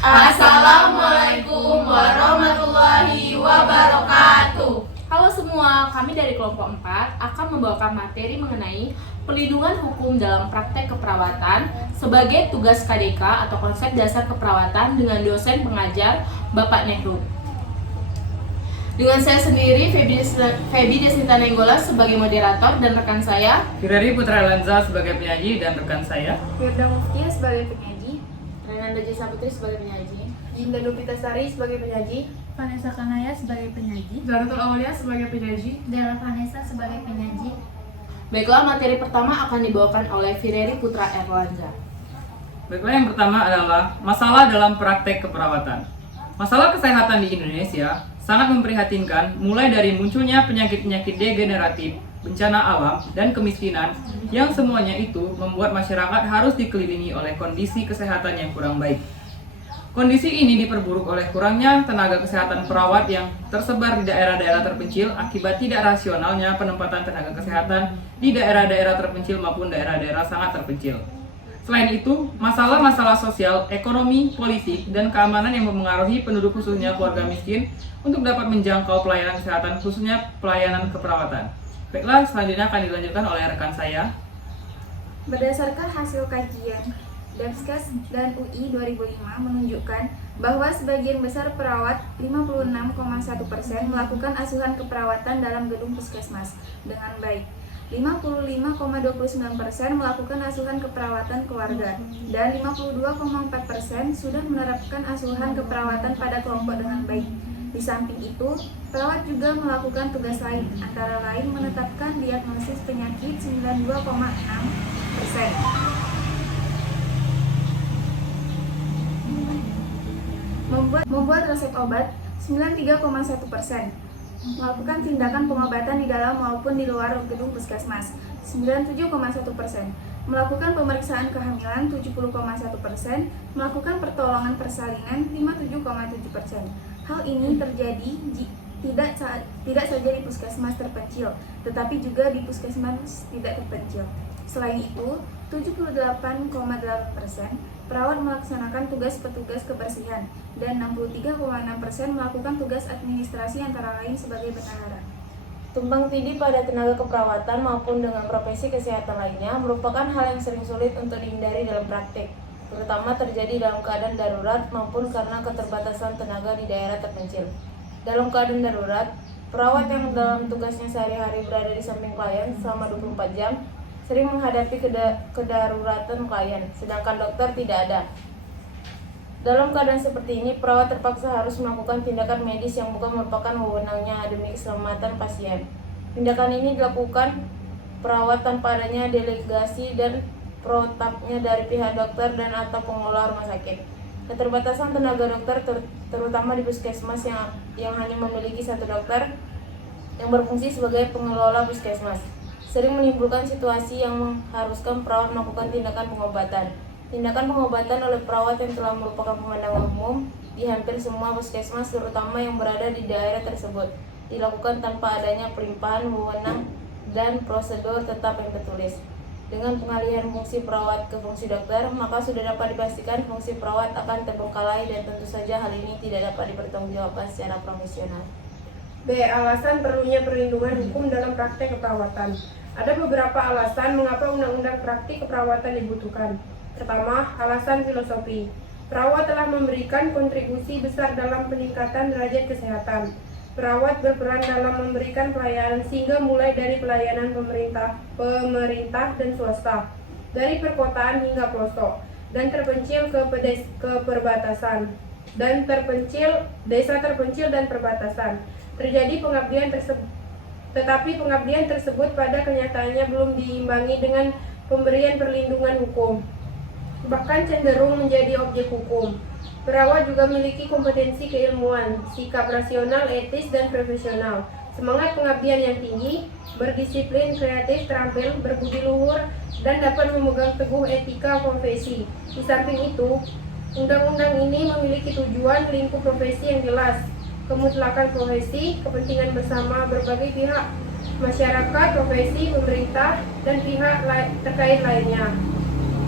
Assalamualaikum warahmatullahi wabarakatuh. Halo semua, kami dari kelompok 4 akan membawakan materi mengenai perlindungan hukum dalam praktek keperawatan sebagai tugas KDK atau konsep dasar keperawatan dengan dosen pengajar Bapak Nehru. Dengan saya sendiri, Febi Desnita Nenggola sebagai moderator dan rekan saya Firari Putra Lanza sebagai penyaji dan rekan saya Firda Muftia sebagai penyaji, Renanda Jesa Putri sebagai penyaji, Jinda Nupitasari sebagai penyaji, Vanessa Kanaya sebagai penyaji, Zaratul Aulia sebagai penyaji, Della Vanessa sebagai penyaji. Baiklah, materi pertama akan dibawakan oleh Firari Putra Erlanza. Baiklah, yang pertama adalah masalah dalam praktek keperawatan. Masalah kesehatan di Indonesia sangat memprihatinkan, mulai dari munculnya penyakit-penyakit degeneratif, bencana alam, dan kemiskinan yang semuanya itu membuat masyarakat harus dikelilingi oleh kondisi kesehatan yang kurang baik. Kondisi ini diperburuk oleh kurangnya tenaga kesehatan perawat yang tersebar di daerah-daerah terpencil akibat tidak rasionalnya penempatan tenaga kesehatan di daerah-daerah terpencil maupun daerah-daerah sangat terpencil. Selain itu, masalah-masalah sosial, ekonomi, politik, dan keamanan yang mempengaruhi penduduk khususnya keluarga miskin untuk dapat menjangkau pelayanan kesehatan khususnya pelayanan keperawatan. Baiklah, selanjutnya akan dilanjutkan oleh rekan saya. Berdasarkan hasil kajian Demskes dan UI 2005 menunjukkan bahwa sebagian besar perawat 56,1% melakukan asuhan keperawatan dalam gedung puskesmas dengan baik. 55,29% melakukan asuhan keperawatan keluarga dan 52,4% sudah menerapkan asuhan keperawatan pada kelompok dengan baik. Di samping itu, perawat juga melakukan tugas lain, antara lain menetapkan diagnosis penyakit 92,6%. Membuat resep obat 93,1%. Melakukan tindakan pengobatan di dalam maupun di luar gedung puskesmas 97,1%. Melakukan pemeriksaan kehamilan 70,1%. Melakukan pertolongan persalinan 57,7%. Hal ini terjadi tidak saja di puskesmas terpencil, tetapi juga di puskesmas tidak terpencil. Selain itu, 78,8% perawat melaksanakan tugas petugas kebersihan dan 63,6% melakukan tugas administrasi antara lain sebagai bendahara. Tumpang tindih pada tenaga keperawatan maupun dengan profesi kesehatan lainnya merupakan hal yang sering sulit untuk dihindari dalam praktik, terutama terjadi dalam keadaan darurat maupun karena keterbatasan tenaga di daerah terpencil. Dalam keadaan darurat, perawat yang dalam tugasnya sehari-hari berada di samping klien selama 24 jam sering menghadapi kedaruratan klien, sedangkan dokter tidak ada. Dalam keadaan seperti ini, perawat terpaksa harus melakukan tindakan medis yang bukan merupakan wewenangnya demi keselamatan pasien. Tindakan ini dilakukan perawat tanpa adanya delegasi dan protapnya dari pihak dokter dan atau pengelola rumah sakit. Keterbatasan tenaga dokter terutama di puskesmas yang hanya memiliki satu dokter yang berfungsi sebagai pengelola puskesmas sering menimbulkan situasi yang mengharuskan perawat melakukan tindakan pengobatan. Tindakan pengobatan oleh perawat yang telah merupakan pemandangan umum di hampir semua puskesmas, terutama yang berada di daerah tersebut, dilakukan tanpa adanya pelimpahan wewenang dan prosedur tetap yang tertulis. Dengan pengalihan fungsi perawat ke fungsi dokter, maka sudah dapat dipastikan fungsi perawat akan terbengkalai dan tentu saja hal ini tidak dapat dipertanggungjawabkan secara profesional. B. Alasan perlunya perlindungan hukum dalam praktek keperawatan. Ada beberapa alasan mengapa undang-undang praktik keperawatan dibutuhkan. Pertama, alasan filosofi. Perawat telah memberikan kontribusi besar dalam peningkatan derajat kesehatan. Perawat berperan dalam memberikan pelayanan sehingga mulai dari pelayanan pemerintah dan swasta, dari perkotaan hingga pelosok, dan terpencil ke perbatasan, dan desa terpencil dan perbatasan. Terjadi pengabdian tersebut. Tetapi pengabdian tersebut pada kenyataannya belum diimbangi dengan pemberian perlindungan hukum, bahkan cenderung menjadi objek hukum. Perawat juga memiliki kompetensi keilmuan, sikap rasional, etis, dan profesional, semangat pengabdian yang tinggi, berdisiplin, kreatif, terampil, berbudi luhur, dan dapat memegang teguh etika profesi. Di samping itu, undang-undang ini memiliki tujuan lingkup profesi yang jelas, kemutlakan profesi, kepentingan bersama berbagai pihak, masyarakat, profesi, pemerintah, dan pihak terkait lainnya.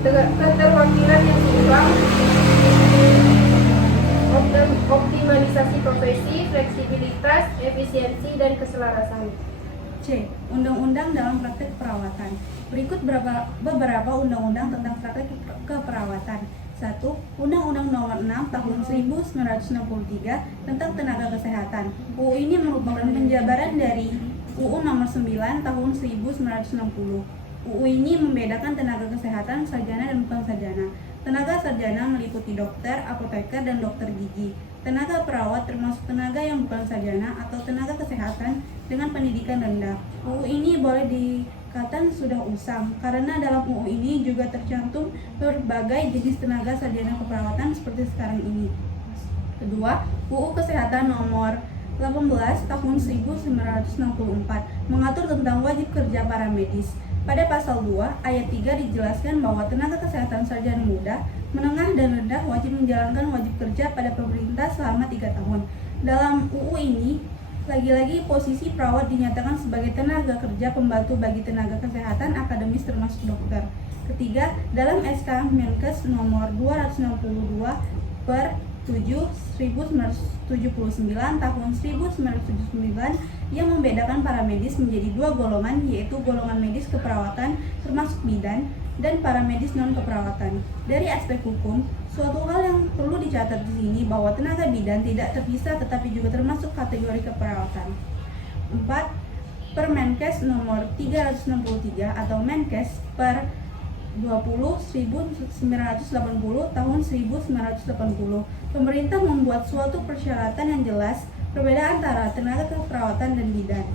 Keterwakilan yang seimbang fleksibilitas, efisiensi, dan keselarasan. C. Undang-undang dalam praktek perawatan. Berikut beberapa undang-undang tentang praktek keperawatan. 1. Undang-Undang Nomor 6 Tahun 1963 tentang Tenaga Kesehatan. UU ini merupakan penjabaran dari UU Nomor 9 Tahun 1960. UU ini membedakan tenaga kesehatan sarjana dan bukan sarjana. Tenaga sarjana meliputi dokter, apoteker, dan dokter gigi. Tenaga perawat termasuk tenaga yang bukan sarjana atau tenaga kesehatan dengan pendidikan rendah. UU ini boleh dikatakan sudah usang karena dalam UU ini juga tercantum berbagai jenis tenaga sarjana keperawatan seperti sekarang ini. Kedua, UU Kesehatan Nomor 18 Tahun 1964 mengatur tentang wajib kerja para medis. Pada pasal 2 ayat 3 dijelaskan bahwa tenaga kesehatan sarjana muda, menengah, dan rendah wajib menjalankan wajib kerja pada pemerintah selama 3 tahun. Dalam UU ini, lagi-lagi posisi perawat dinyatakan sebagai tenaga kerja pembantu bagi tenaga kesehatan akademis termasuk dokter. Ketiga, dalam SK Menkes nomor 262 per 1979 tahun 1979 yang membedakan para medis menjadi 2 golongan, yaitu golongan medis keperawatan termasuk bidan dan para medis non keperawatan. Dari aspek hukum, suatu hal yang perlu dicatat di sini bahwa tenaga bidan tidak terpisah tetapi juga termasuk kategori keperawatan. 4. Permenkes nomor 363 atau Menkes per 1980 tahun 1980. Pemerintah membuat suatu persyaratan yang jelas perbedaan antara tenaga keperawatan dan bidan.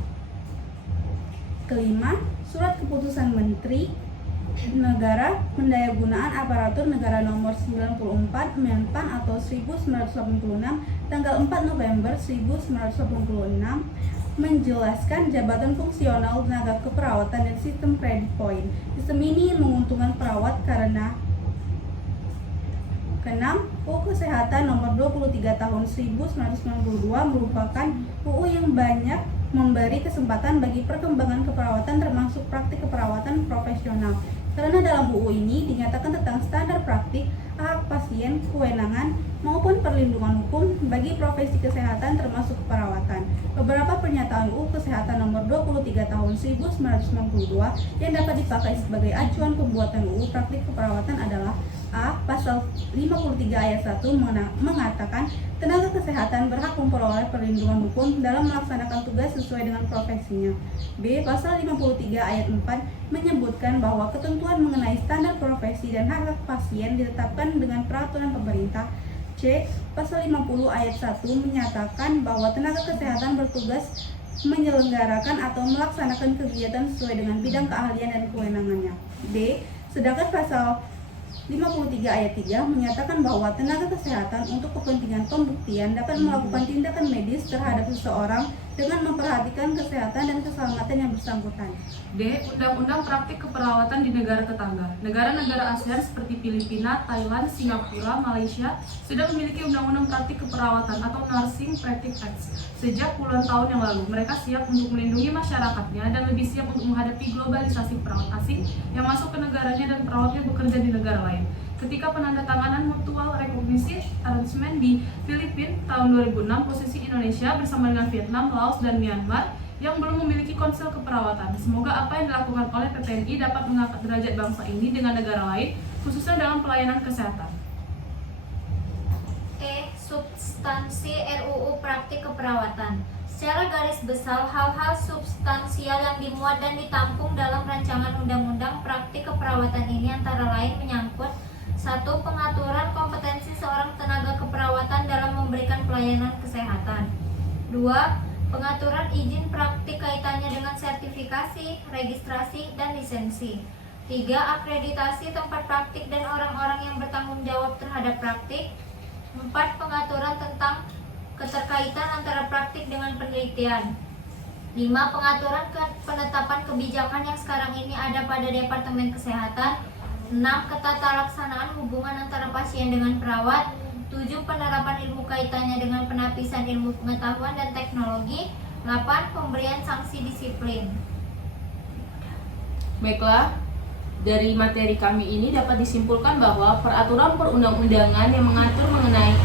Kelima, Surat Keputusan Menteri Negara Pendayagunaan Aparatur Negara Nomor 94 Menpan atau 1986 tanggal 4 November 1986 menjelaskan jabatan fungsional tenaga keperawatan dan sistem credit point. Sistem ini menguntungkan perawat karena Keenam, UU Kesehatan Nomor 23 Tahun 1992 merupakan UU yang banyak memberi kesempatan bagi perkembangan keperawatan termasuk praktik keperawatan profesional. Karena dalam UU ini dinyatakan tentang standar praktik, hak pasien, kewenangan, maupun perlindungan hukum bagi profesi kesehatan termasuk keperawatan. Beberapa pernyataan UU Kesehatan Nomor 23 Tahun 1992 yang dapat dipakai sebagai acuan pembuatan UU praktik keperawatan adalah: A. Pasal 53 ayat 1 mengatakan tenaga kesehatan berhak memperoleh perlindungan hukum dalam melaksanakan tugas sesuai dengan profesinya. B. Pasal 53 ayat 4 menyebutkan bahwa ketentuan mengenai standar profesi dan hak pasien ditetapkan dengan peraturan pemerintah. C. Pasal 50 ayat 1 menyatakan bahwa tenaga kesehatan bertugas menyelenggarakan atau melaksanakan kegiatan sesuai dengan bidang keahlian dan kewenangannya. D. Sedangkan pasal 53 ayat 3 menyatakan bahwa tenaga kesehatan untuk kepentingan pembuktian dapat melakukan tindakan medis terhadap seseorang dengan memperhatikan kesehatan dan keselamatan yang bersangkutan. D. Undang-undang praktik keperawatan di negara tetangga. Negara-negara ASEAN seperti Filipina, Thailand, Singapura, Malaysia sudah memiliki undang-undang praktik keperawatan atau Nursing Practice Acts sejak puluhan tahun yang lalu. Mereka siap untuk melindungi masyarakatnya dan lebih siap untuk menghadapi globalisasi perawat asing yang masuk ke negaranya dan perawatnya bekerja di negara lain. Ketika penandatanganan Mutual Recognition Arrangement di Filipina tahun 2006, posisi Indonesia bersama dengan Vietnam, Laos, dan Myanmar yang belum memiliki konsel keperawatan. Semoga apa yang dilakukan oleh PPNI dapat mengangkat derajat bangsa ini dengan negara lain, khususnya dalam pelayanan kesehatan. E. Substansi RUU Praktik Keperawatan. Secara garis besar, hal-hal substansial yang dimuat dan ditampung dalam rancangan undang-undang praktik keperawatan ini antara lain menyangkut: 1. Pengaturan kompetensi seorang tenaga keperawatan dalam memberikan pelayanan kesehatan. 2. Pengaturan izin praktik kaitannya dengan sertifikasi, registrasi, dan lisensi. 3. Akreditasi tempat praktik dan orang-orang yang bertanggung jawab terhadap praktik. 4. Pengaturan tentang keterkaitan antara praktik dengan penelitian. 5. Pengaturan penetapan kebijakan yang sekarang ini ada pada Departemen Kesehatan. 6. Ketata laksanaan hubungan antara pasien dengan perawat. 7. Penerapan ilmu kaitannya dengan penapisan ilmu pengetahuan dan teknologi. 8. Pemberian sanksi disiplin. Baiklah, dari materi kami ini dapat disimpulkan bahwa peraturan perundang-undangan yang mengatur mengenai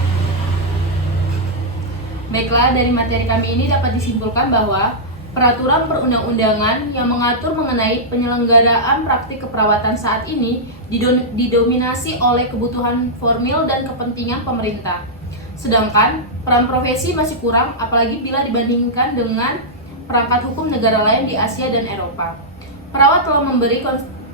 Baiklah, dari materi kami ini dapat disimpulkan bahwa peraturan perundang-undangan yang mengatur mengenai penyelenggaraan praktik keperawatan saat ini didominasi oleh kebutuhan formil dan kepentingan pemerintah. Sedangkan peran profesi masih kurang, apalagi bila dibandingkan dengan perangkat hukum negara lain di Asia dan Eropa. Perawat telah memberi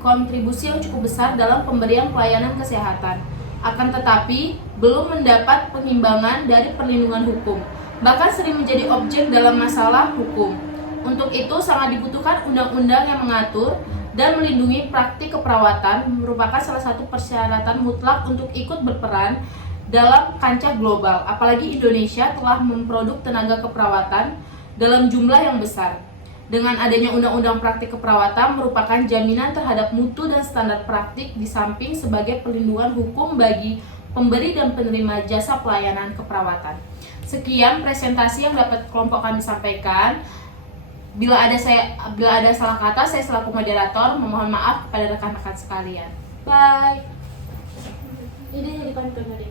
kontribusi yang cukup besar dalam pemberian pelayanan kesehatan, akan tetapi belum mendapat pengimbangan dari perlindungan hukum, bahkan sering menjadi objek dalam masalah hukum. Untuk itu sangat dibutuhkan undang-undang yang mengatur dan melindungi praktik keperawatan merupakan salah satu persyaratan mutlak untuk ikut berperan dalam kancah global, apalagi Indonesia telah memproduk tenaga keperawatan dalam jumlah yang besar. Dengan adanya undang-undang praktik keperawatan merupakan jaminan terhadap mutu dan standar praktik di samping sebagai perlindungan hukum bagi pemberi dan penerima jasa pelayanan keperawatan. Sekian presentasi yang dapat kelompok kami sampaikan. Bila ada salah kata, saya selaku moderator memohon maaf kepada rekan-rekan sekalian. Bye. Jadi pantun tadi.